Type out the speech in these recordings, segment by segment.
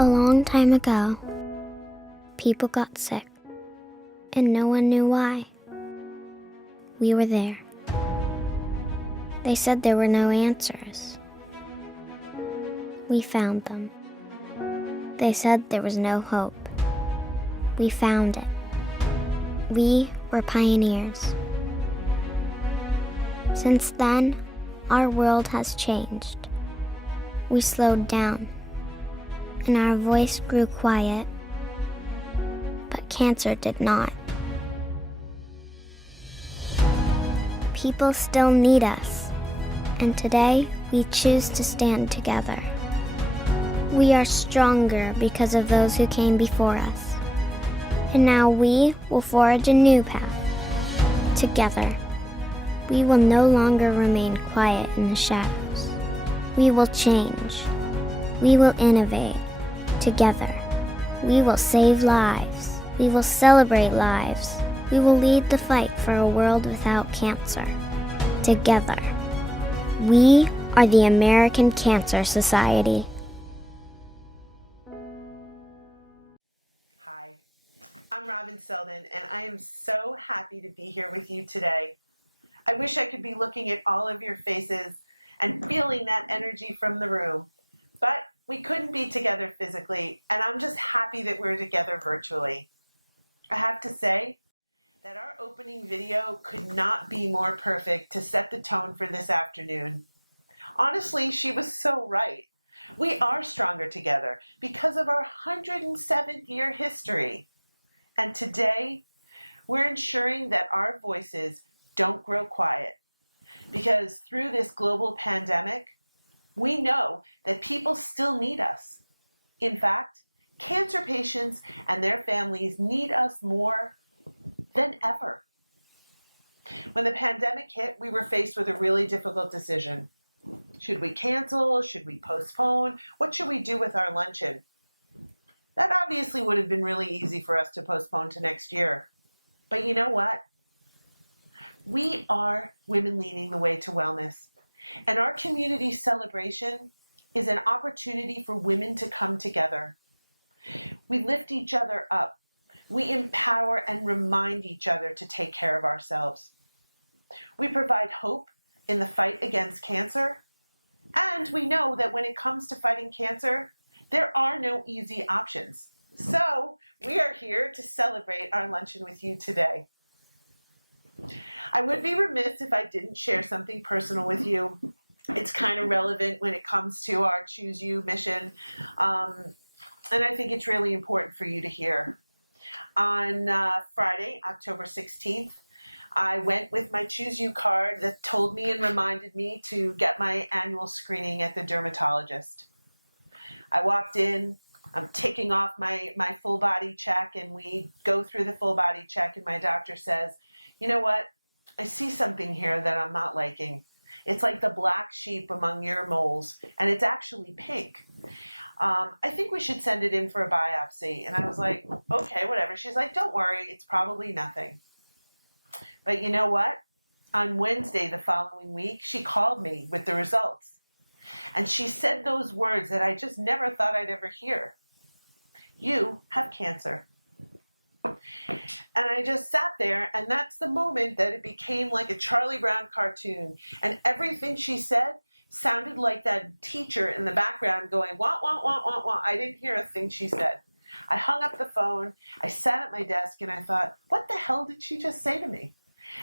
A long time ago, people got sick, and no one knew why. We were there. They said there were no answers. We found them. They said there was no hope. We found it. We were pioneers. Since then, our world has changed. We slowed down, and our voice grew quiet, but cancer did not. People still need us, and today we choose to stand together. We are stronger because of those who came before us, and now we will forge a new path. Together, we will no longer remain quiet in the shadows. We will change. We will innovate. Together, we will save lives. We will celebrate lives. We will lead the fight for a world without cancer. Together, we are the American Cancer Society. Hi, I'm Robin Selden, and I am so happy to be here with you today. I wish I could be looking at all of your faces and feeling that energy from the room, but we couldn't be together physically, and I'm just happy that we're together virtually. I have to say that our opening video could not be more perfect to set the tone for this afternoon. Honestly, she was so right. We are stronger together because of our 107th year history. And today, we're ensuring that our voices don't grow quiet, because through this global pandemic, we know that people still need us. In fact, cancer patients and their families need us more than ever. When the pandemic hit, we were faced with a really difficult decision. Should we cancel? Should we postpone? What should we do with our luncheon? That obviously would have been really easy for us to postpone to next year. But you know what? We are women leading the way to wellness. And our community celebration is an opportunity for women to come together. We lift each other up. We empower and remind each other to take care of ourselves. We provide hope in the fight against cancer. And we know that when it comes to fighting cancer, there are no easy options. So we are here to celebrate our luncheon with you today. I would be remiss if I didn't share something personal with you. It's kind of relevant when it comes to our Choose You mission. And I think it's really important for you to hear. On Friday, October 16th, I went with my Choose You card that told me and reminded me to get my annual screening at the dermatologist. I walked in, I'm ticking off my full body check, and we go through the full body check, and my doctor says, you know what, I see something here that I'm not liking. It's like the black sheep among your moles, and it's actually pink. I think we should send it in for a biopsy. And I was like, okay, whatever. She's like, don't worry, it's probably nothing. But you know what? On Wednesday the following week, she called me with the results. And she said those words that I just never thought I'd ever hear. You have cancer. And I just sat there, and that's the moment that it became like a Charlie Brown cartoon. And everything she said sounded like that teacher in the background going, wah, wah, wah, wah, wah. I didn't hear a thing she said. I hung up the phone, I sat at my desk, and I thought, what the hell did she just say to me?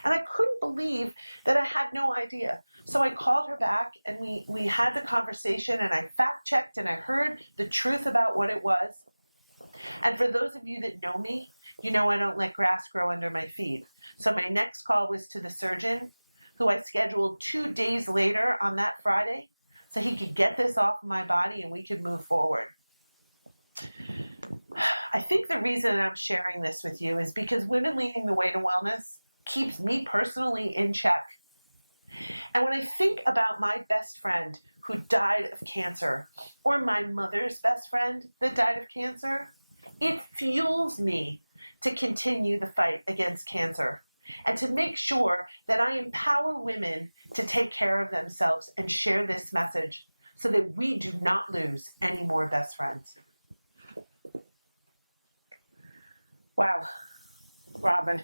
And I couldn't believe that I had no idea. So I called her back, and we had the conversation, and I fact-checked, and I heard the truth about what it was. And for those of you that know me, you know I don't let grass grow under my feet. So my next call was to the surgeon, who I scheduled 2 days later on that Friday, so he could get this off of my body and we could move forward. I think the reason I'm sharing this with you is because Women Leading the Way to Wellness keeps me personally in check. And when I think about my best friend who died of cancer, or my mother's best friend that died of cancer, it fuels me to continue the fight against cancer and to make sure that I empower women to take care of themselves and share this message so that we do not lose any more best friends. Wow, Robin,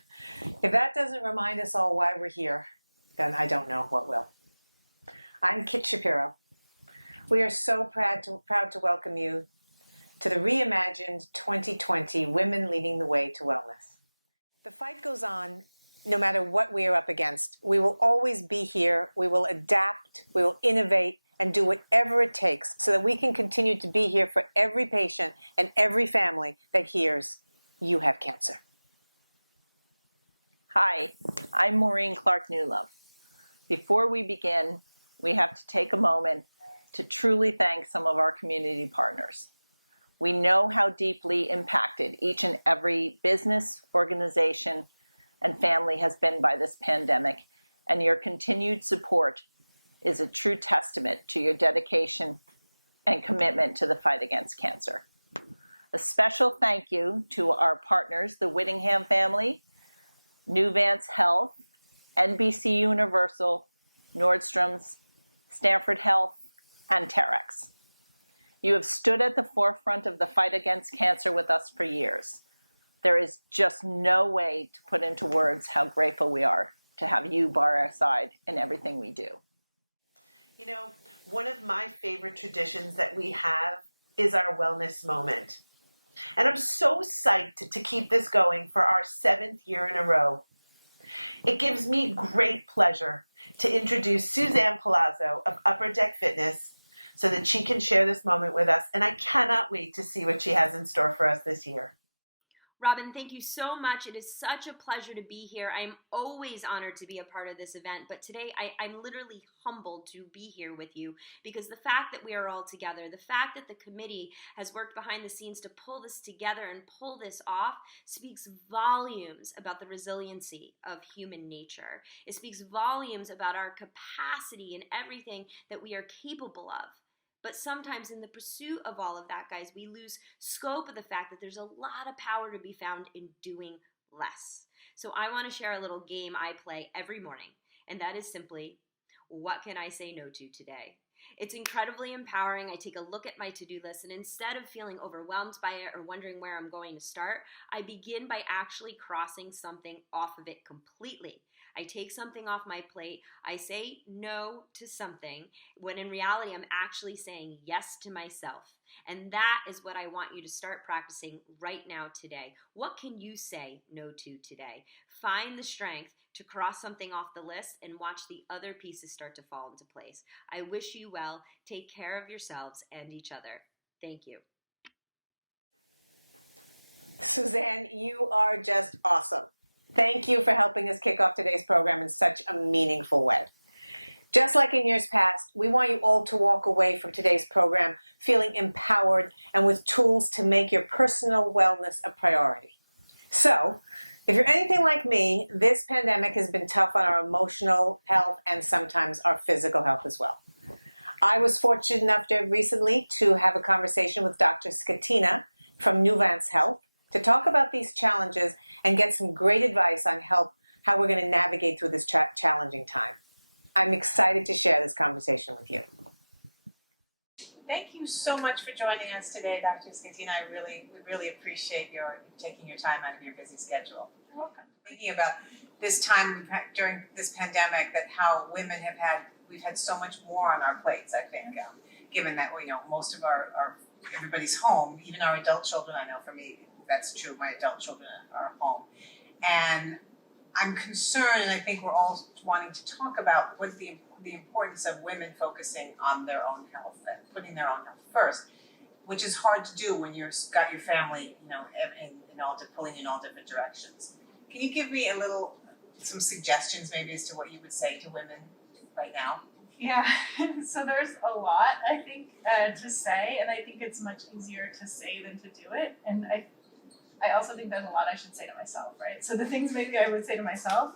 if that doesn't remind us all why we're here, then I don't know what will. I'm Kit Shapiro. We are so proud to welcome you to the reimagined 2020 Women Leading the Way to Wellness. The fight goes on no matter what we are up against. We will always be here. We will adapt. We will innovate and do whatever it takes so that we can continue to be here for every patient and every family that hears you have cancer. Hi, I'm Maureen Clark-Newlove. Before we begin, we have to take a moment to truly thank some of our community partners. We know how deeply impacted each and every business, organization, and family has been by this pandemic, and your continued support is a true testament to your dedication and commitment to the fight against cancer. A special thank you to our partners, the Whittingham family, Nuvance Health, NBC Universal, Nordstrom's, Stanford Health, and Terex. You have stood at the forefront of the fight against cancer with us for years. There is just no way to put into words how grateful we are to have you by our side in everything we do. You know, one of my favorite traditions that we have is our wellness moment. And I'm so psyched to keep this going for our 7th year in a row. It gives me great pleasure to introduce Suzanne Palazzo of Upper Deck Fitness so that she can share this moment with us. And I cannot wait to see what she has in store for us this year. Robin, thank you so much. It is such a pleasure to be here. I'm always honored to be a part of this event, but today I'm literally humbled to be here with you because the fact that we are all together, the fact that the committee has worked behind the scenes to pull this together and pull this off speaks volumes about the resiliency of human nature. It speaks volumes about our capacity and everything that we are capable of. But sometimes in the pursuit of all of that, guys, we lose scope of the fact that there's a lot of power to be found in doing less. So I want to share a little game I play every morning, and that is simply, what can I say no to today? It's incredibly empowering. I take a look at my to-do list, and instead of feeling overwhelmed by it or wondering where I'm going to start, I begin by actually crossing something off of it completely. I take something off my plate. I say no to something when in reality I'm actually saying yes to myself. And that is what I want you to start practicing right now today. What can you say no to today? Find the strength to cross something off the list and watch the other pieces start to fall into place. I wish you well. Take care of yourselves and each other. Thank you. Suzanne, you are just awesome. Thank you for helping us kick off today's program in such a meaningful way. Just like in years past, we want you all to walk away from today's program feeling empowered and with tools to make your personal wellness a priority. So, if you're anything like me, this pandemic has been tough on our emotional health and sometimes our physical health as well. I was fortunate enough recently to have a conversation with Dr. Skatina from Nuvance Health to talk about these challenges and get some great advice on how we're going to navigate through this challenging time. I'm excited to share this conversation with you. Thank you so much for joining us today, Dr. Skatina. We really appreciate your taking your time out of your busy schedule. You're welcome. Thinking about this time we've had during this pandemic, that how women we've had so much more on our plates. I think, given that most of our everybody's home, even our adult children. I know for me that's true. My adult children are home, and I'm concerned, and I think we're all wanting to talk about what the importance of women focusing on their own health and putting their own health first, which is hard to do when you've got your family, pulling in all different directions. Can you give me some suggestions maybe as to what you would say to women right now? Yeah, so there's a lot, I think, to say, and I think it's much easier to say than to do it. And I also think there's a lot I should say to myself, right? So the things maybe I would say to myself,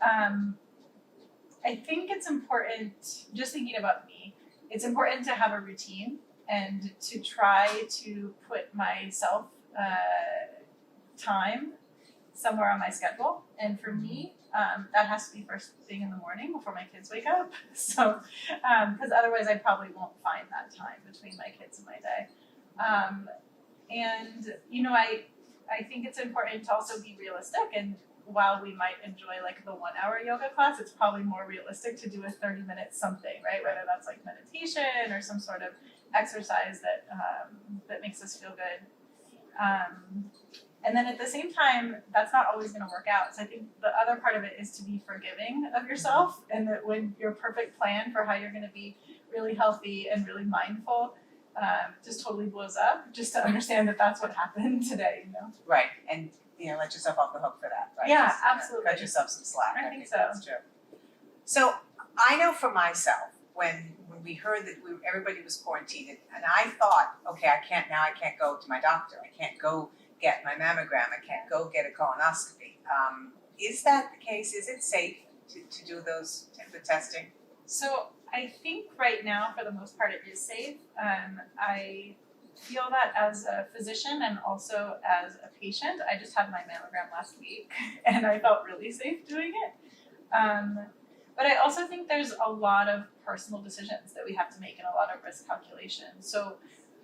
I think it's important, just thinking about me, it's important to have a routine and to try to put myself time somewhere on my schedule. And for me, that has to be first thing in the morning before my kids wake up. So, because otherwise I probably won't find that time between my kids and my day. I think it's important to also be realistic, and while we might enjoy like the 1 hour yoga class, it's probably more realistic to do a 30-minute something, right? Whether that's like meditation or some sort of exercise that makes us feel good. And then at the same time, that's not always going to work out. So I think the other part of it is to be forgiving of yourself, and that when your perfect plan for how you're going to be really healthy and really mindful just totally blows up, just to understand that that's what happened today, Right, and let yourself off the hook for that, right? Yeah, Just, absolutely. cut yourself some slack. I think so. That's true. So I know for myself, when we heard that everybody was quarantined, and I thought, okay, I can't go to my doctor. I can't go get my mammogram. I can't go get a colonoscopy. Is that the case? Is it safe to do the testing? So I think right now, for the most part, it is safe. I feel that as a physician and also as a patient. I just had my mammogram last week and I felt really safe doing it. But I also think there's a lot of personal decisions that we have to make and a lot of risk calculations. So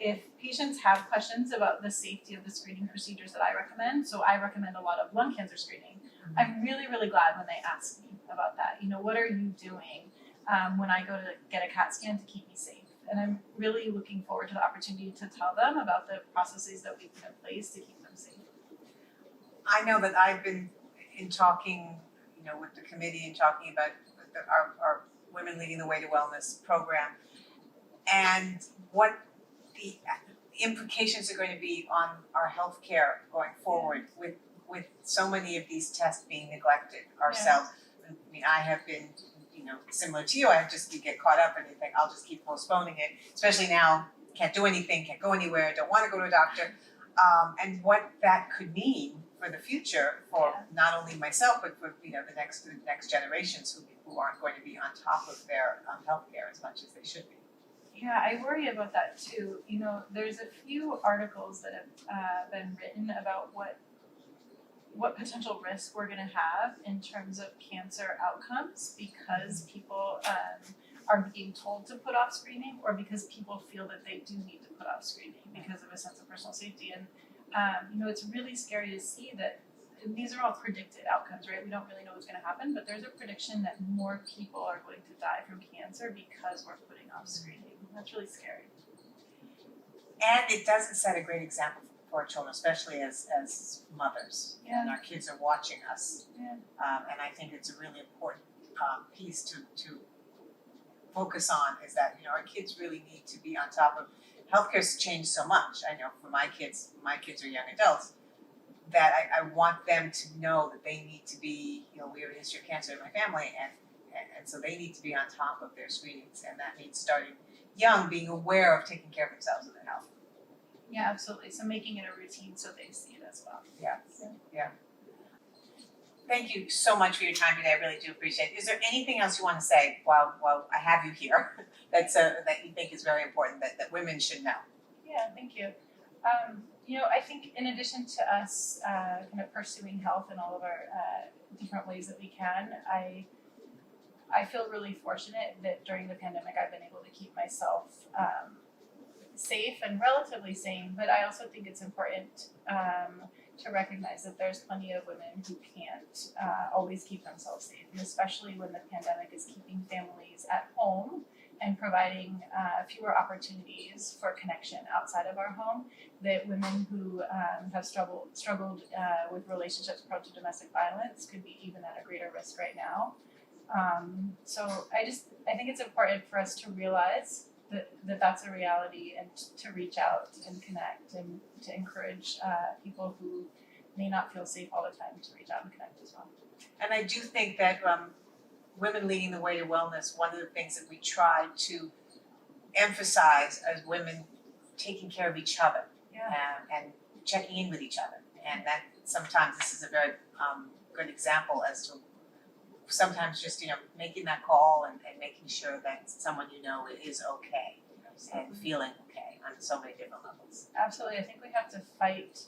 if patients have questions about the safety of the screening procedures that I recommend, so I recommend a lot of lung cancer screening, I'm really, really glad when they ask me about that. What are you doing when I go to get a CAT scan to keep me safe? And I'm really looking forward to the opportunity to tell them about the processes that we put in place to keep them safe. I know that I've been in talking, with the committee and talking about our Women Leading the Way to Wellness program, and what the implications are going to be on our healthcare going forward with so many of these tests being neglected ourselves. Yeah. I mean, I have been, similar to you, I just get caught up and think I'll just keep postponing it, especially now, can't do anything, can't go anywhere, don't want to go to a doctor, and what that could mean for the future for not only myself, but for the next generations who aren't going to be on top of their healthcare as much as they should be. Yeah, I worry about that too. There's a few articles that have been written about what potential risk we're going to have in terms of cancer outcomes because people are being told to put off screening, or because people feel that they do need to put off screening because of a sense of personal safety. And it's really scary to see that these are all predicted outcomes, right? We don't really know what's going to happen, but there's a prediction that more people are going to die from cancer because we're putting off screening. That's really scary. And it doesn't set a great example for our children, especially as mothers. Yeah. And our kids are watching us. Yeah. And I think it's a really important piece to focus on, is that, you know, our kids really need to be on top of. Healthcare's changed so much. I know for my kids are young adults, that I want them to know that they need to be, you know, we have a history of cancer in my family, and so they need to be on top of their screenings, and that means starting young, being aware of taking care of themselves and their health. Yeah, absolutely. So making it a routine so they see it as well. Yeah. Thank you so much for your time today. I really do appreciate it. Is there anything else you want to say while I have you here that you think is very important that women should know? Yeah, thank you. You know, I think in addition to us kind of pursuing health in all of our different ways that we can, I feel really fortunate that during the pandemic I've been able to keep myself safe and relatively sane, but I also think it's important to recognize that there's plenty of women who can't always keep themselves safe, and especially when the pandemic is keeping families at home and providing fewer opportunities for connection outside of our home, that women who have struggled with relationships prone to domestic violence could be even at a greater risk right now. So I think it's important for us to realize that that's a reality, and to reach out and connect, and to encourage people who may not feel safe all the time to reach out and connect as well. And I do think that Women Leading the Way to Wellness, one of the things that we try to emphasize as women taking care of each other, and checking in with each other. And that sometimes this is a very good example as to sometimes just, you know, making that call and making sure that someone you know is okay and feeling okay on so many different levels. Absolutely. I think we have to fight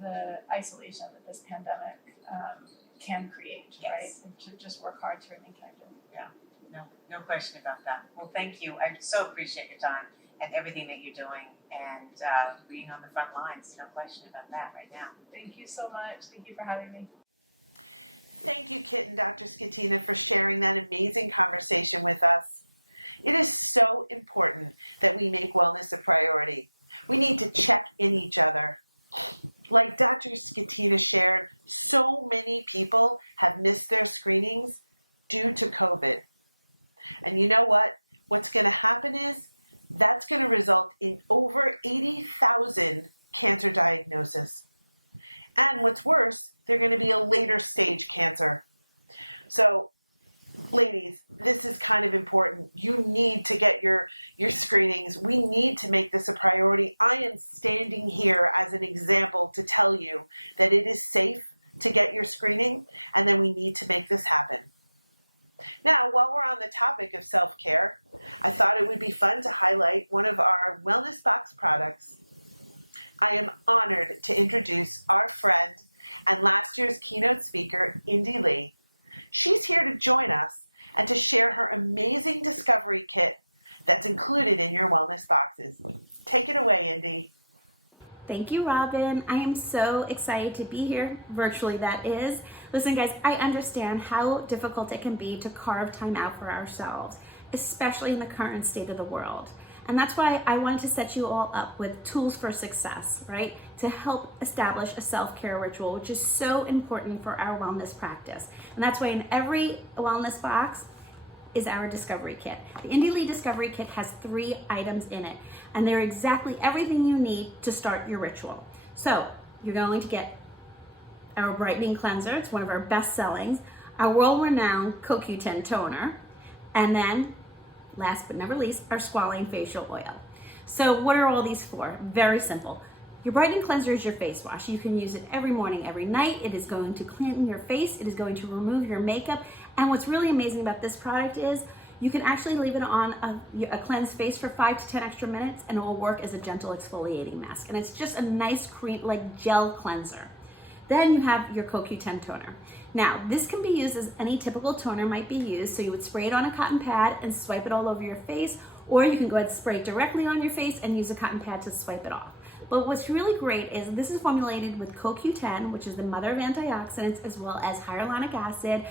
the isolation that this pandemic can create, right? And to just work hard to remain connected. No question about that. Well, thank you. I so appreciate your time and everything that you're doing, and being on the front lines. No question about that right now. Thank you so much. Thank you for having me. Thank you, Kit and Dr. Schetina, for sharing that amazing conversation with us. It is so important that we make wellness a priority. We need to check in each other. Like Dr. Schetina shared, so many people have missed their screenings due to COVID. And you know what? What's going to happen is that's going to result in over 80,000 cancer diagnoses. And what's worse, they're going to be a later stage cancer. So, ladies, this is kind of important. You need to get your screenings. We need to make this a priority. I am standing here as an example to tell you that it is safe to get your screening, and then we need to make this happen. Now, while we're on the topic of self-care, I thought it would be fun to highlight one of our Wellness Box products. I am honored to introduce our friend and last year's keynote speaker, Indy Lee. She's here to join us and to share her amazing discovery kit that's included in your wellness boxes. Take it away, Indy. Thank you, Robin. I am so excited to be here, virtually that is. Listen, guys, I understand how difficult it can be to carve time out for ourselves, especially in the current state of the world. And that's why I wanted to set you all up with tools for success, right? To help establish a self-care ritual, which is so important for our wellness practice. And that's why in every wellness box is our discovery kit. The Indy Lee discovery kit has 3 items in it, and they're exactly everything you need to start your ritual. So you're going to get our brightening cleanser. It's one of our best sellings, our world-renowned CoQ10 toner, and then last but never least, our squalane facial oil. So what are all these for? Very simple. Your brightening cleanser is your face wash. You can use it every morning, every night. It is going to clean your face. It is going to remove your makeup. And what's really amazing about this product is you can actually leave it on a cleansed face for 5 to 10 extra minutes, and it will work as a gentle exfoliating mask. And it's just a nice cream, like gel cleanser. Then you have your CoQ10 toner. Now, this can be used as any typical toner might be used. So you would spray it on a cotton pad and swipe it all over your face, or you can go ahead and spray it directly on your face and use a cotton pad to swipe it off. But what's really great is this is formulated with CoQ10, which is the mother of antioxidants, as well as hyaluronic acid,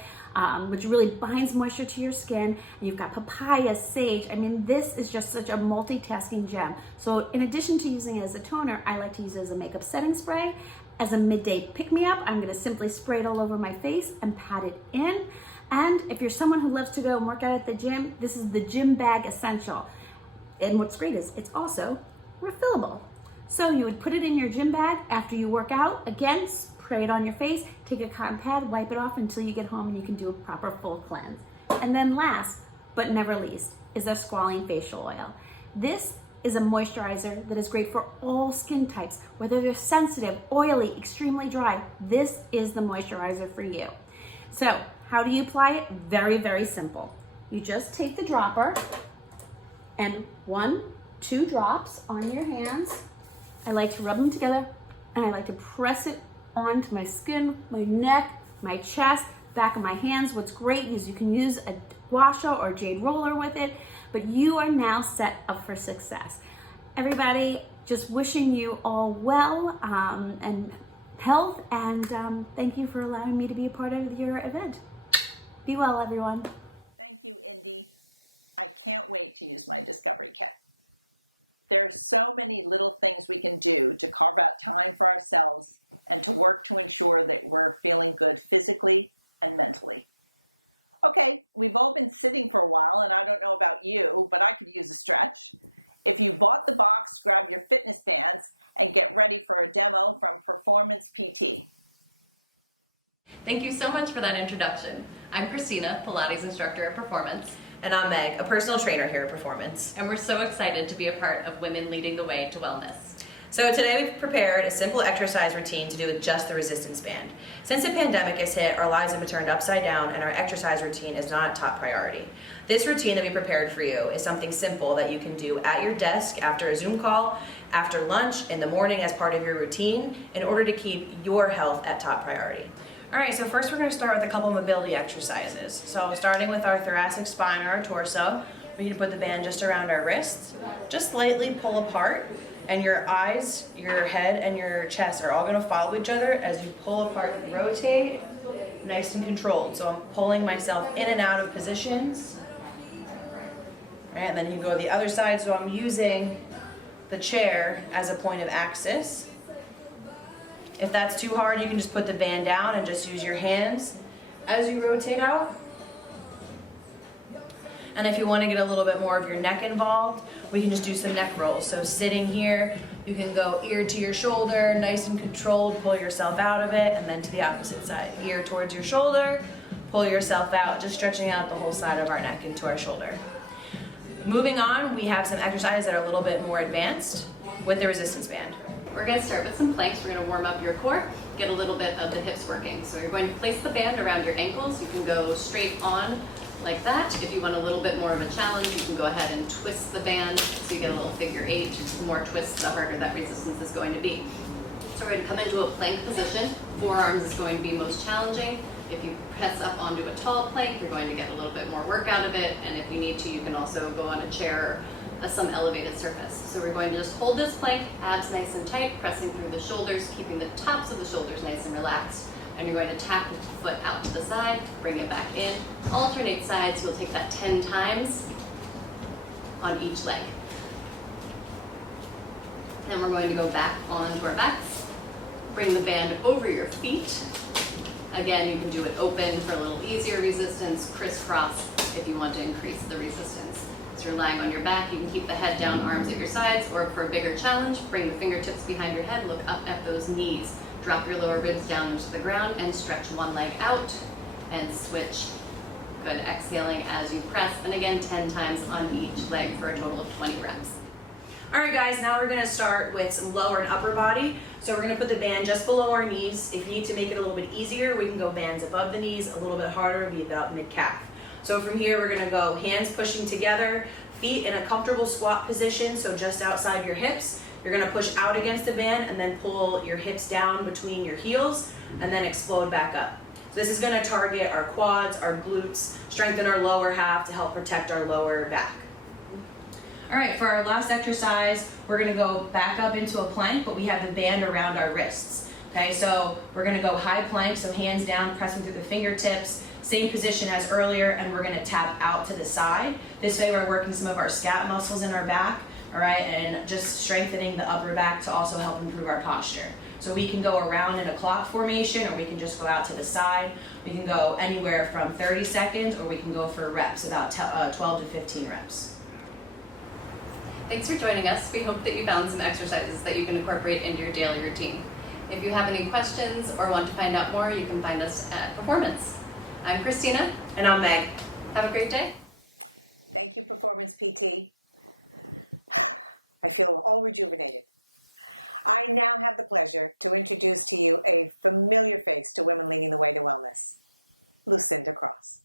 which really binds moisture to your skin. And you've got papaya, sage. I mean, this is just such a multitasking gem. So in addition to using it as a toner, I like to use it as a makeup setting spray. As a midday pick-me-up, I'm gonna simply spray it all over my face and pat it in. And if you're someone who loves to go and work out at the gym, this is the Gym Bag Essential. And what's great is it's also refillable. So you would put it in your gym bag after you work out. Again, spray it on your face, take a cotton pad, wipe it off until you get home and you can do a proper full cleanse. And then last, but never least, is our Squalene Facial Oil. This is a moisturizer that is great for all skin types, whether they're sensitive, oily, extremely dry. This is the moisturizer for you. So how do you apply it? Very, very simple. You just take the dropper and 1-2 drops on your hands. I like to rub them together and I like to press it onto my skin, my neck, my chest, back of my hands. What's great is you can use a gua sha or jade roller with it, but you are now set up for success. Everybody, just wishing you all well and health, and thank you for allowing me to be a part of your event. Be well, everyone. Thank you, Indy. I can't wait to use my Discovery Kit. There are so many little things we can do to carve out time for ourselves and to work to ensure that we're feeling good physically and mentally. Okay, we've all been sitting for a while, and I don't know about you, but I could use a stretch. If you bought the box, grab your fitness bands and get ready for a demo from Performance PT. Thank you so much for that introduction. I'm Christina, Pilates instructor at Performance. And I'm Meg, a personal trainer here at Performance. And we're so excited to be a part of Women Leading the Way to Wellness. So today we've prepared a simple exercise routine to do with just the resistance band. Since the pandemic has hit, our lives have been turned upside down and our exercise routine is not top priority. This routine that we prepared for you is something simple that you can do at your desk after a Zoom call, after lunch, in the morning as part of your routine, in order to keep your health at top priority. All right, so first we're going to start with a couple mobility exercises. So starting with our thoracic spine or our torso, we need to put the band just around our wrists. Just lightly pull apart, and your eyes, your head, and your chest are all going to follow each other as you pull apart and rotate, nice and controlled. So I'm pulling myself in and out of positions. All right, and then you go to the other side, so I'm using the chair as a point of axis. If that's too hard, you can just put the band down and just use your hands as you rotate out. And if you want to get a little bit more of your neck involved, we can just do some neck rolls. So sitting here, you can go ear to your shoulder, nice and controlled, pull yourself out of it, and then to the opposite side. Ear towards your shoulder, pull yourself out, just stretching out the whole side of our neck into our shoulder. Moving on, we have some exercises that are a little bit more advanced with the resistance band. We're going to start with some planks. We're going to warm up your core, get a little bit of the hips working. So you're going to place the band around your ankles. You can go straight on like that. If you want a little bit more of a challenge, you can go ahead and twist the band so you get a little figure 8. The more twists, the harder that resistance is going to be. So we're going to come into a plank position. Forearms is going to be most challenging. If you press up onto a tall plank, you're going to get a little bit more work out of it. And if you need to, you can also go on a chair or some elevated surface. So we're going to just hold this plank, abs nice and tight, pressing through the shoulders, keeping the tops of the shoulders nice and relaxed. And you're going to tap the foot out to the side, bring it back in, alternate sides. We'll take that 10 times on each leg. Then we're going to go back onto our backs, bring the band over your feet. Again, you can do it open for a little easier resistance, crisscross if you want to increase the resistance. So you're lying on your back, you can keep the head down, arms at your sides, or for a bigger challenge, bring the fingertips behind your head, look up at those knees. Drop your lower ribs down into the ground and stretch one leg out and switch. Good, exhaling as you press, and again 10 times on each leg for a total of 20 reps. All right guys, now we're gonna start with some lower and upper body. So we're gonna put the band just below our knees. If you need to make it a little bit easier, we can go bands above the knees, a little bit harder, be about mid-calf. So from here, we're gonna go hands pushing together, feet in a comfortable squat position, so just outside your hips. You're gonna push out against the band and then pull your hips down between your heels and then explode back up. So this is gonna target our quads, our glutes, strengthen our lower half to help protect our lower back. All right, for our last exercise, we're gonna go back up into a plank, but we have the band around our wrists. Okay, so we're gonna go high plank, so hands down, pressing through the fingertips, same position as earlier, and we're gonna tap out to the side. This way we're working some of our scap muscles in our back, all right, and just strengthening the upper back to also help improve our posture. So we can go around in a clock formation, or we can just go out to the side. We can go anywhere from 30 seconds, or we can go for reps, about 12 to 15 reps. Thanks for joining us. We hope that you found some exercises that you can incorporate into your daily routine. If you have any questions or want to find out more, you can find us at Performance. I'm Christina. And I'm Meg. Have a great day. Thank you, Performance PT. I feel all rejuvenated. I now have the pleasure to introduce to you a familiar face to Women Leading the Way to Wellness, Lucinda Cross.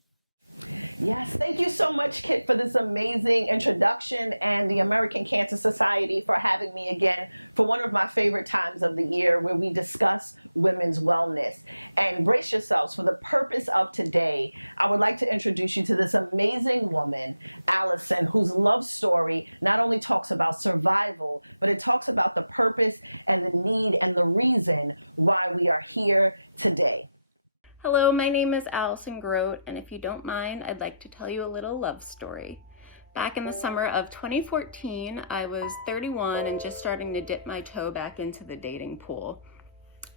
Yes, thank you so much, Kit, for this amazing introduction, and the American Cancer Society for having me again for one of my favorite times of the year, where we discuss women's wellness. And brace yourselves, for the purpose of today, I would like to introduce you to this amazing woman, Allison, whose love story not only talks about survival, but it talks about the purpose and the need and the reason why we are here today. Hello, my name is Allison Grote, and if you don't mind, I'd like to tell you a little love story. Back in the summer of 2014, I was 31 and just starting to dip my toe back into the dating pool.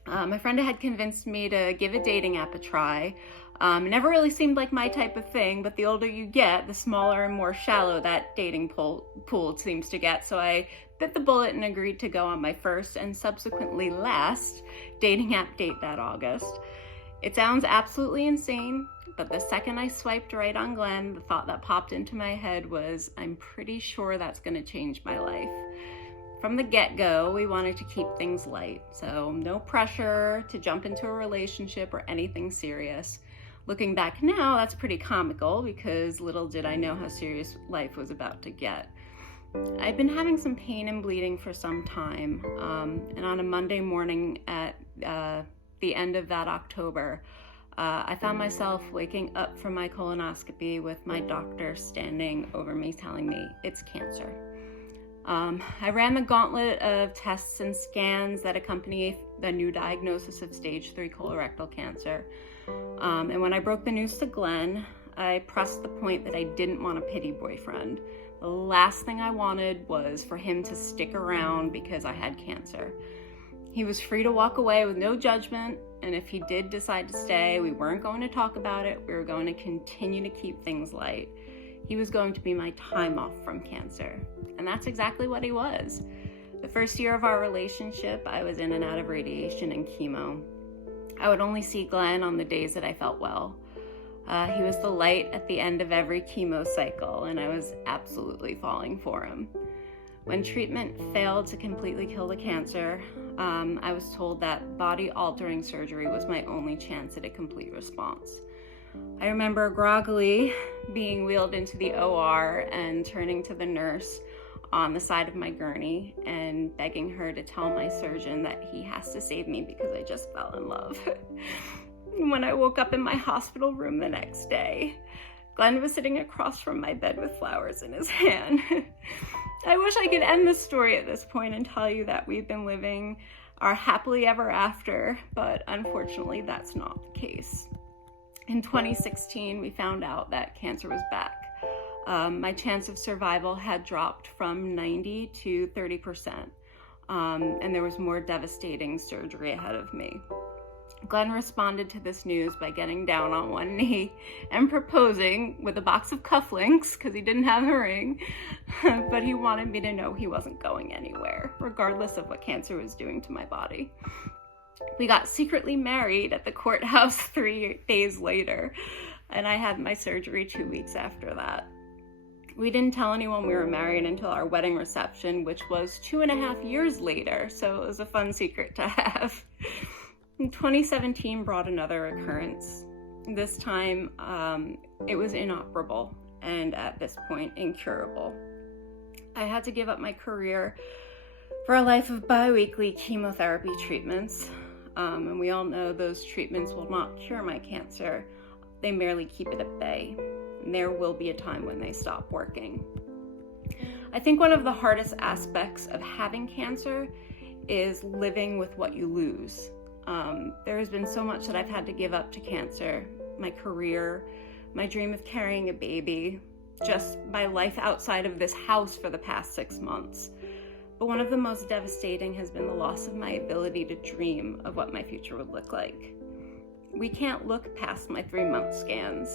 My friend had convinced me to give a dating app a try. It never really seemed like my type of thing, but the older you get, the smaller and more shallow that dating pool seems to get, so I bit the bullet and agreed to go on my first and subsequently last dating app date that August. It sounds absolutely insane, but the second I swiped right on Glenn, the thought that popped into my head was, I'm pretty sure that's going to change my life. From the get-go, we wanted to keep things light, so no pressure to jump into a relationship or anything serious. Looking back now, that's pretty comical, because little did I know how serious life was about to get. I've been having some pain and bleeding for some time, and on a Monday morning at the end of that October, I found myself waking up from my colonoscopy with my doctor standing over me telling me it's cancer. I ran the gauntlet of tests and scans that accompany the new diagnosis of stage 3 colorectal cancer. And when I broke the news to Glenn, I pressed the point that I didn't want a pity boyfriend. The last thing I wanted was for him to stick around because I had cancer. He was free to walk away with no judgment, and if he did decide to stay, we weren't going to talk about it. We were going to continue to keep things light. He was going to be my time off from cancer, and that's exactly what he was. The first year of our relationship, I was in and out of radiation and chemo. I would only see Glenn on the days that I felt well. He was the light at the end of every chemo cycle, and I was absolutely falling for him. When treatment failed to completely kill the cancer, I was told that body-altering surgery was my only chance at a complete response. I remember groggily being wheeled into the OR and turning to the nurse on the side of my gurney and begging her to tell my surgeon that he has to save me because I just fell in love. When I woke up in my hospital room the next day, Glenn was sitting across from my bed with flowers in his hand. I wish I could end the story at this point and tell you that we've been living our happily ever after, but unfortunately that's not the case. In 2016, we found out that cancer was back. My chance of survival had dropped from 90 to 30%, and there was more devastating surgery ahead of me. Glenn responded to this news by getting down on one knee and proposing with a box of cufflinks because he didn't have a ring, but he wanted me to know he wasn't going anywhere, regardless of what cancer was doing to my body. We got secretly married at the courthouse 3 days later, and I had my surgery 2 weeks after that. We didn't tell anyone we were married until our wedding reception, which was 2.5 years later, so it was a fun secret to have. 2017 brought another occurrence. This time, it was inoperable and at this point, incurable. I had to give up my career for a life of bi-weekly chemotherapy treatments. And we all know those treatments will not cure my cancer. They merely keep it at bay. And there will be a time when they stop working. I think one of the hardest aspects of having cancer is living with what you lose. There has been so much that I've had to give up to cancer, my career, my dream of carrying a baby, just my life outside of this house for the past 6 months. But one of the most devastating has been the loss of my ability to dream of what my future would look like. We can't look past my 3-month scans.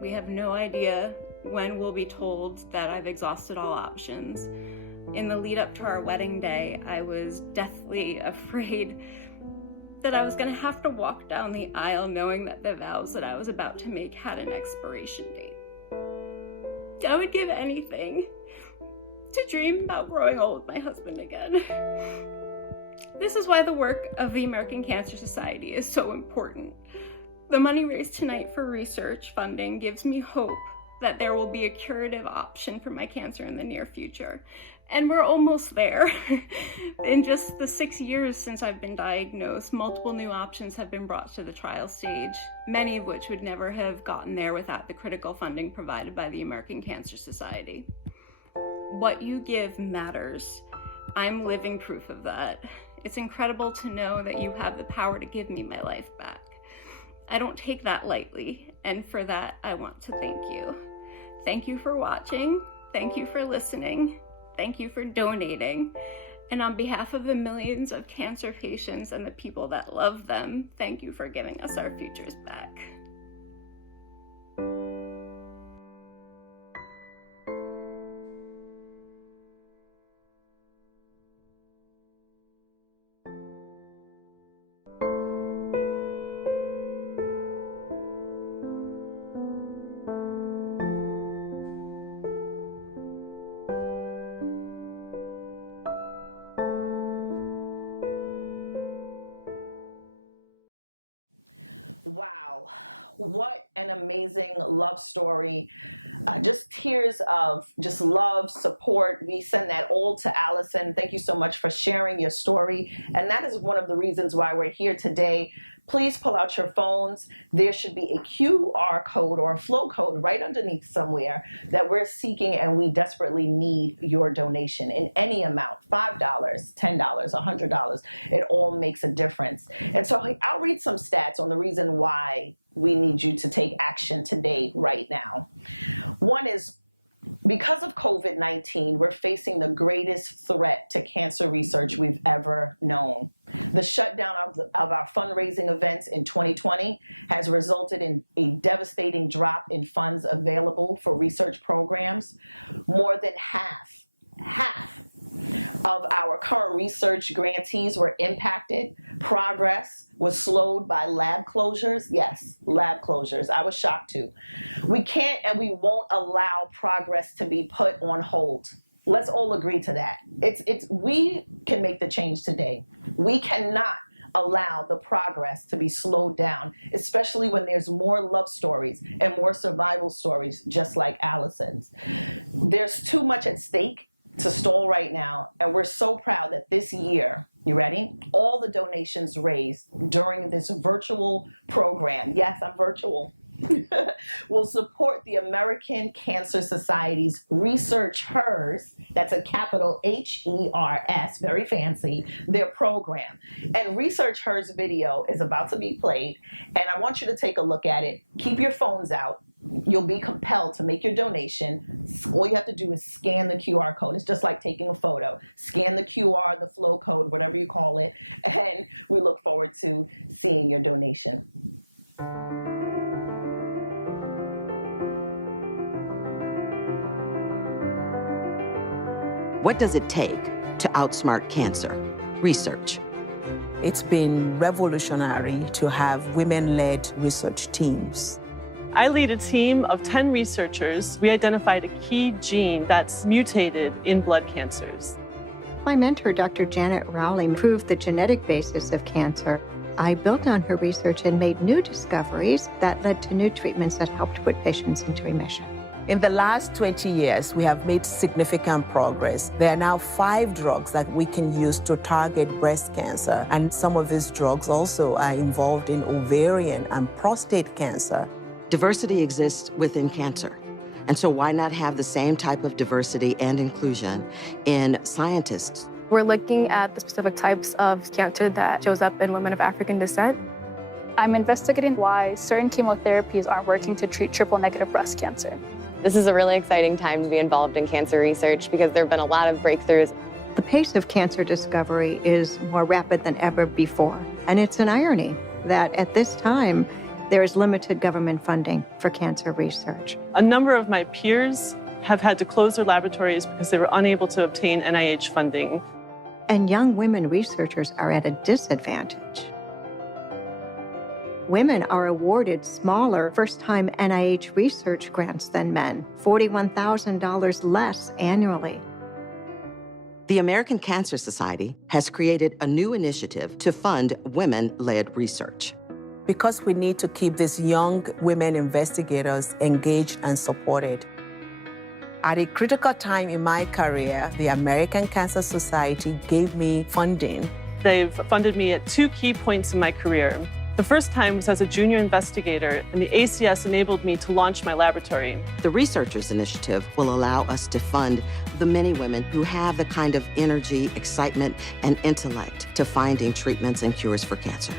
We have no idea when we'll be told that I've exhausted all options. In the lead up to our wedding day, I was deathly afraid that I was going to have to walk down the aisle knowing that the vows that I was about to make had an expiration date. I would give anything to dream about growing old with my husband again. This is why the work of the American Cancer Society is so important. The money raised tonight for research funding gives me hope that there will be a curative option for my cancer in the near future. And we're almost there. In just the 6 years since I've been diagnosed, multiple new options have been brought to the trial stage, many of which would never have gotten there without the critical funding provided by the American Cancer Society. What you give matters. I'm living proof of that. It's incredible to know that you have the power to give me my life back. I don't take that lightly, and for that, I want to thank you. Thank you for watching. Thank you for listening. Thank you for donating. And on behalf of the millions of cancer patients and the people that love them, thank you for giving us our futures back. Wow, what an amazing love story. Just tears of just love, support. We send that all to Allison. Thank you so much for sharing your story. And that is one of the reasons why we're here today. Please pull out your phones. There should be a QR code or a flow code right underneath somewhere that we're seeking, and we desperately need your donation in any amount, $5, $10, $100. It all makes a difference. And so I'll read some stats on the reason why we need you to take action today, right now. One is, because of COVID-19, we're facing the greatest threat to cancer research we've ever known. The shutdown of our fundraising events in 2020 has resulted in a devastating drop in funds available for research programs. More than half of our current research grantees were impacted. Progress was slowed by lab closures. Yes, lab closures. I was shocked too. We can't and we won't allow progress to be put on hold. Let's all agree to that. We can make the change today. We cannot allow the progress to be slowed down, especially when there's more love stories and more survival stories just like Allison's. There's too much at stake to stall right now, and we're so proud that this year, you ready? All the donations raised during this virtual program, yes, I'm virtual, will support the American Cancer Society's Research Hers, that's a capital H-E-R-S, very fancy, their program. And Research Hers video is about to be played, and I want you to take a look at it. Keep your phones out. You'll be compelled to make your donation. All you have to do is scan the QR code. It's just like taking a photo. Scan the QR, the flow code, whatever you call it, and we look forward to seeing your donation. What does it take to outsmart cancer? Research. It's been revolutionary to have women-led research teams. I lead a team of 10 researchers. We identified a key gene that's mutated in blood cancers. My mentor, Dr. Janet Rowley, proved the genetic basis of cancer. I built on her research and made new discoveries that led to new treatments that helped put patients into remission. In the last 20 years, we have made significant progress. There are now 5 drugs that we can use to target breast cancer, and some of these drugs also are involved in ovarian and prostate cancer. Diversity exists within cancer, And so why not have the same type of diversity and inclusion in scientists? We're looking at the specific types of cancer that shows up in women of African descent. I'm investigating why certain chemotherapies aren't working to treat triple-negative breast cancer. This is a really exciting time to be involved in cancer research because there have been a lot of breakthroughs. The pace of cancer discovery is more rapid than ever before. And it's an irony that at this time, there is limited government funding for cancer research. A number of my peers have had to close their laboratories because they were unable to obtain NIH funding. And young women researchers are at a disadvantage. Women are awarded smaller first-time NIH research grants than men, $41,000 less annually. The American Cancer Society has created a new initiative to fund women-led research. Because we need to keep these young women investigators engaged and supported. At a critical time in my career, the American Cancer Society gave me funding. They've funded me at 2 key points in my career. The first time was as a junior investigator, and the ACS enabled me to launch my laboratory. The Researchers Initiative will allow us to fund the many women who have the kind of energy, excitement, and intellect to finding treatments and cures for cancer.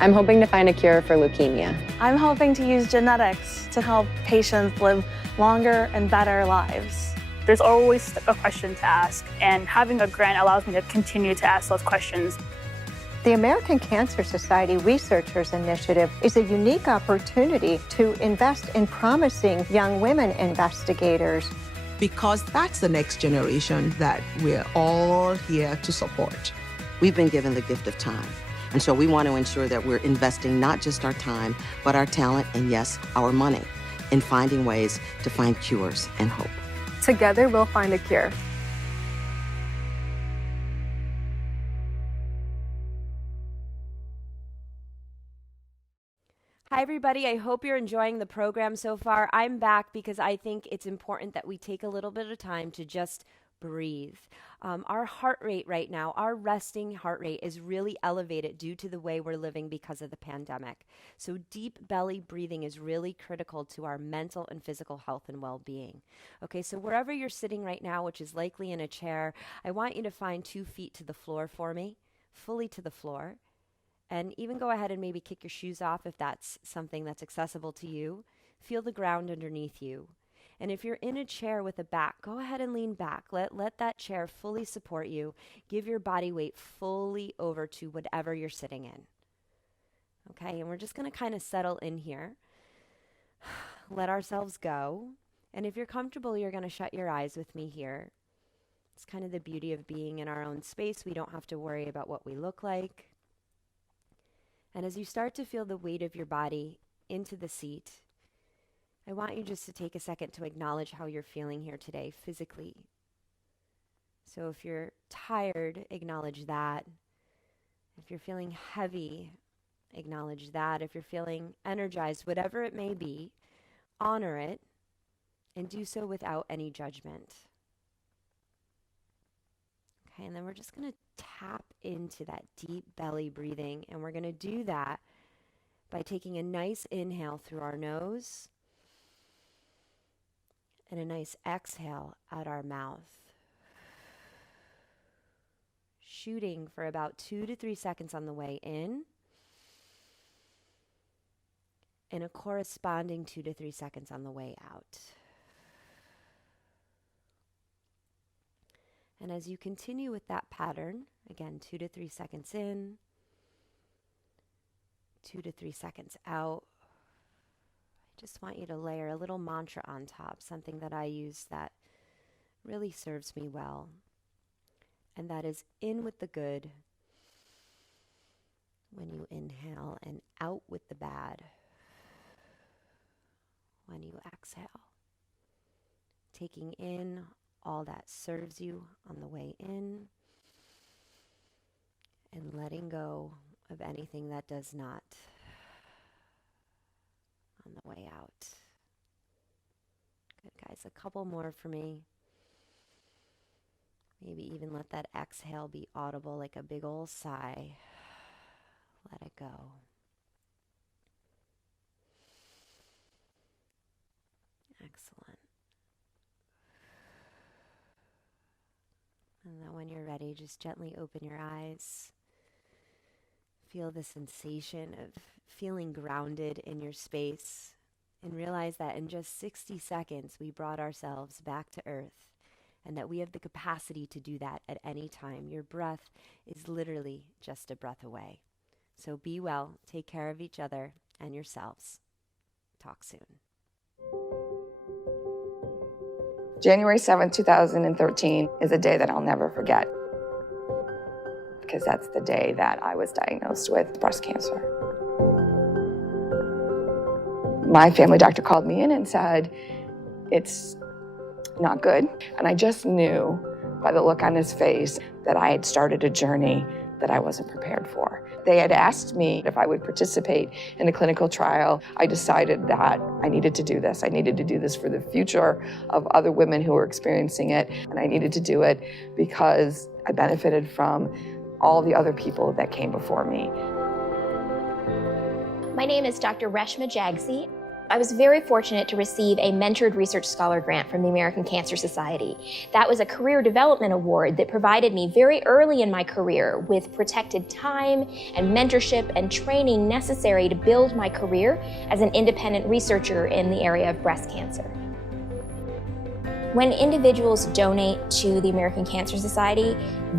I'm hoping to find a cure for leukemia. I'm hoping to use genetics to help patients live longer and better lives. There's always a question to ask, and having a grant allows me to continue to ask those questions. The American Cancer Society Researchers Initiative is a unique opportunity to invest in promising young women investigators. Because that's the next generation that we're all here to support. We've been given the gift of time. And so we want to ensure that we're investing not just our time, but our talent and, yes, our money in finding ways to find cures and hope. Together, we'll find a cure. Hi, everybody. I hope you're enjoying the program so far. I'm back because I think it's important that we take a little bit of time to just breathe. Our heart rate right now, our resting heart rate is really elevated due to the way we're living because of the pandemic. So deep belly breathing is really critical to our mental and physical health and well-being. Okay, so wherever you're sitting right now, which is likely in a chair, I want you to find 2 feet to the floor for me, fully to the floor. And even go ahead and maybe kick your shoes off if that's something that's accessible to you. Feel the ground underneath you. And if you're in a chair with a back, go ahead and lean back. Let that chair fully support you. Give your body weight fully over to whatever you're sitting in. Okay, and we're just going to kind of settle in here. Let ourselves go. And if you're comfortable, you're going to shut your eyes with me here. It's kind of the beauty of being in our own space. We don't have to worry about what we look like. And as you start to feel the weight of your body into the seat, I want you just to take a second to acknowledge how you're feeling here today physically. So if you're tired, acknowledge that. If you're feeling heavy, acknowledge that. If you're feeling energized, whatever it may be, honor it and do so without any judgment. Okay, and then we're just going to tap into that deep belly breathing, and we're going to do that by taking a nice inhale through our nose and a nice exhale out our mouth. Shooting for about 2 to 3 seconds on the way in and a corresponding 2 to 3 seconds on the way out. And as you continue with that pattern, again, 2 to 3 seconds in, 2 to 3 seconds out, I just want you to layer a little mantra on top, something that I use that really serves me well. And that is in with the good when you inhale and out with the bad when you exhale. Taking in all that serves you on the way in and letting go of anything that does not on the way out. Good, guys. A couple more for me. Maybe even let that exhale be audible like a big old sigh. Let it go. Excellent. And then when you're ready, just gently open your eyes. Feel the sensation of feeling grounded in your space, and realize that in just 60 seconds, we brought ourselves back to earth, and that we have the capacity to do that at any time. Your breath is literally just a breath away. So be well, take care of each other and yourselves. Talk soon. January 7th, 2013 is a day that I'll never forget, because that's the day that I was diagnosed with breast cancer. My family doctor called me in and said, it's not good. And I just knew by the look on his face that I had started a journey that I wasn't prepared for. They had asked me if I would participate in a clinical trial. I decided that I needed to do this. I needed to do this for the future of other women who were experiencing it. And I needed to do it because I benefited from all the other people that came before me. My name is Dr. Reshma Jagsi. I was very fortunate to receive a Mentored Research Scholar Grant from the American Cancer Society. That was a career development award that provided me very early in my career with protected time and mentorship and training necessary to build my career as an independent researcher in the area of breast cancer. When individuals donate to the American Cancer Society,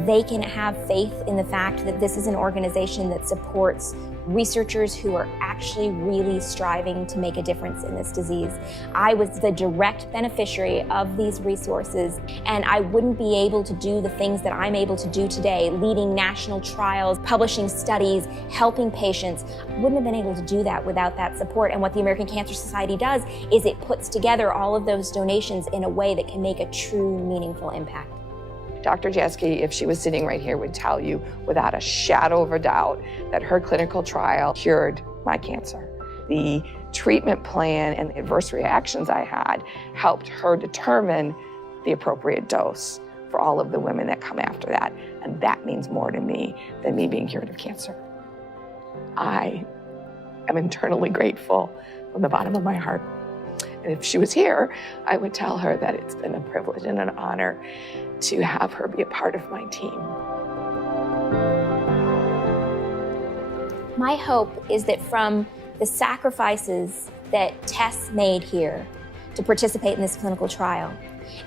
they can have faith in the fact that this is an organization that supports researchers who are actually really striving to make a difference in this disease. I was the direct beneficiary of these resources, and I wouldn't be able to do the things that I'm able to do today, leading national trials, publishing studies, helping patients. I wouldn't have been able to do that without that support. And what the American Cancer Society does is it puts together all of those donations in a way that can make a true, meaningful impact. Dr. Jagsi, if she was sitting right here, would tell you without a shadow of a doubt that her clinical trial cured my cancer. The treatment plan and the adverse reactions I had helped her determine the appropriate dose for all of the women that come after that. And that means more to me than me being cured of cancer. I am eternally grateful from the bottom of my heart. And if she was here, I would tell her that it's been a privilege and an honor to have her be a part of my team. My hope is that from the sacrifices that Tess made here to participate in this clinical trial,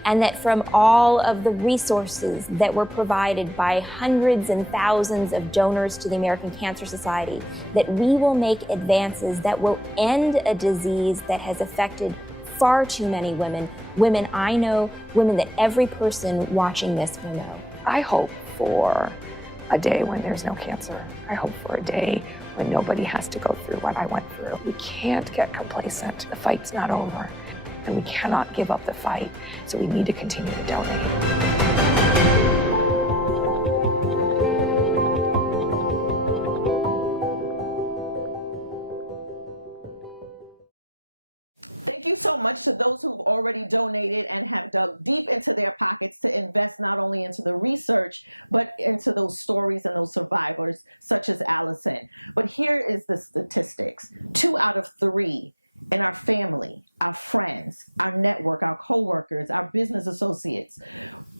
and that from all of the resources that were provided by hundreds and thousands of donors to the American Cancer Society, that we will make advances that will end a disease that has affected far too many women, women I know, women that every person watching this will know. I hope for a day when there's no cancer. I hope for a day when nobody has to go through what I went through. We can't get complacent. The fight's not over, and we cannot give up the fight, so we need to continue to donate. Thank you so much to those who've already donated and have dug deep into their pockets to invest not only into the research, but into those stories and those survivors, such as Allison. But here is the statistics. 2 out of 3 in our family, our friends, our network, our coworkers, our business associates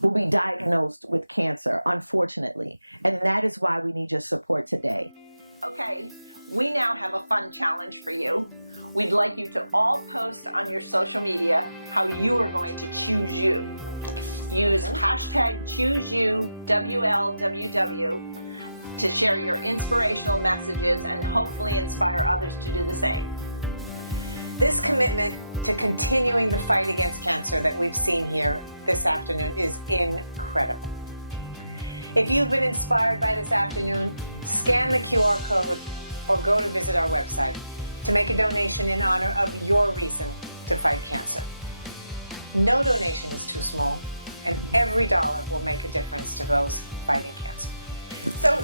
will be diagnosed with cancer, unfortunately. And that is why we need your support today. Okay, we now have a fun challenge for you. We'd like you to all post on your social media how you are going to choose you. Use hashtag ChooseYou, to share your inspirational messages and hopefully inspire others to do the same. This commitment to continuing the fight against cancer that we've seen here this afternoon is incredible. If you've been inspired by this afternoon, scan the QR code or go to visit our website to make a donation in honor of your reason to fight cancer. No donation is too small, and every dollar will make a difference to those fighting cancer. So,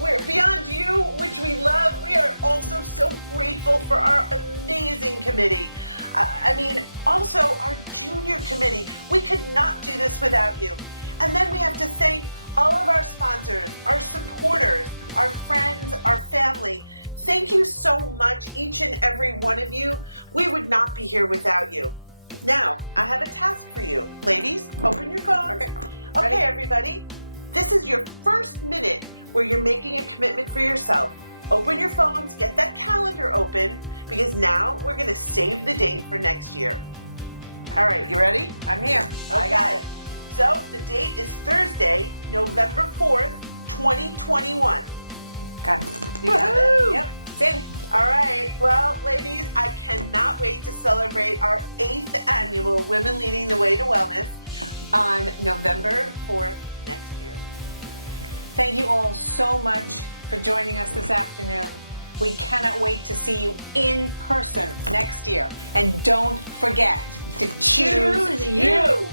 we're Beyond You, which we love. We are also so grateful for our amazing committee. Also our junior committee. We could not do this without you. And then we have to thank all of our sponsors, our supporters, our friends, our family. Thank you so much, each and every one of you. We would not be here without you. Now, I have a task for you. Ladies, open your phones. Okay, everybody. This is your first minute where you're making a commitment for yourself. Open your phones, get that calendar open, because now we're going to save the date for next year. All right, you ready? I'm here. Okay. I got it. So the date is Thursday, November 4th, 2021. Got it. You got Woohoo! it? Yep. It's in. All right. Well, ladies, I cannot wait to celebrate our 8th annual Women Leading the Way to Wellness on November 4th next year. Thank you all so much for joining us this afternoon. We cannot wait to see you in person next year. And don't forget to choose you.